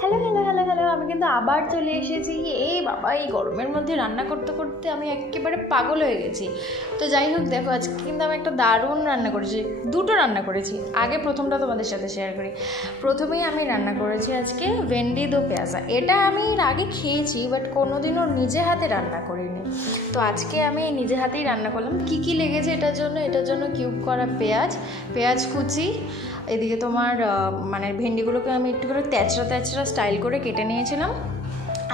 Hello hello hello hello আমি কিন্তু আবার চলে এসেছি। এই বাবা, এই গরমের মধ্যে রান্না করতে করতে আমি একেবারে পাগল হয়ে গেছি। তো যাই হোক, দেখো আজকে কিন্তু আমি একটা দারুণ রান্না করেছি, দুটো রান্না করেছি। আগে প্রথমটা তোমাদের সাথে শেয়ার করি। প্রথমেই আমি রান্না করেছি আজকে ভেন্ডি দো পেঁয়াজা। এটা আমি এর আগে খেয়েছি, বাট কোনোদিনও নিজে হাতে রান্না করিনি। তো আজকে আমি নিজে হাতেই রান্না করলাম। কি কি লেগেছে এটার জন্য কিউব করা পেঁয়াজ কুচি, এদিকে তোমার মানে ভেন্ডিগুলোকে আমি একটু করে তেচড়া স্টাইল করে কেটে নিয়েছিলাম,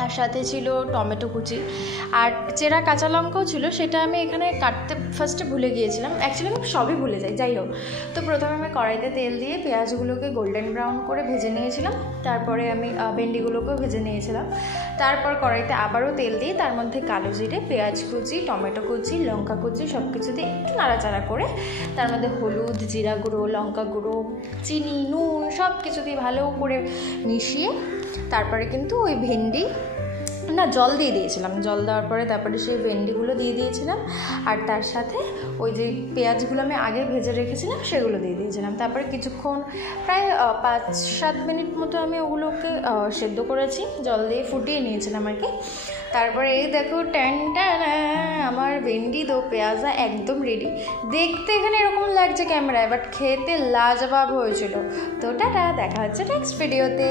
আর সাথে ছিল টমেটো কুচি, আর চেরা কাঁচা লঙ্কাও ছিল। সেটা আমি এখানে কাটতে ফার্স্টে ভুলে গিয়েছিলাম। অ্যাকচুয়ালি আমি সবই ভুলে যাই, যাই হোক। তো প্রথমে আমি কড়াইতে তেল দিয়ে পেঁয়াজগুলোকে গোল্ডেন ব্রাউন করে ভেজে নিয়েছিলাম। তারপরে আমি ভেন্ডিগুলোকেও ভেজে নিয়েছিলাম। তারপর কড়াইতে আবারও তেল দিয়ে তার মধ্যে কালো জিরে, পেঁয়াজ কুচি, টমেটো কুচি, লঙ্কা কুচি সব কিছু দিয়ে একটু নাড়াচাড়া করে তার মধ্যে হলুদ, জিরা গুঁড়ো, লঙ্কা গুঁড়ো, চিনি, নুন সব কিছু দিয়ে ভালো করে মিশিয়ে তারপরে কিন্তু ওই জল দিয়ে দিয়েছিলাম। জল দেওয়ার পরে তারপরে সেই ভেন্ডিগুলো দিয়ে দিয়েছিলাম, আর তার সাথে ওই যে পেঁয়াজগুলো আমি আগে ভেজে রেখেছিলাম সেগুলো দিয়ে দিয়েছিলাম। তারপরে কিছুক্ষণ প্রায় 5-7 মিনিট মতো আমি ওগুলোকে সেদ্ধ করেছি, জল দিয়ে ফুটিয়ে নিয়েছিলাম আর কি। তারপরে এই দেখো আমার ভেন্ডি দো পেঁয়াজা একদম রেডি। দেখতে এখানে এরকম লাগছে ক্যামেরায়, বাট খেতে লাজবাব হয়েছিল। তো টাটা, দেখা হচ্ছে নেক্সট ভিডিওতে।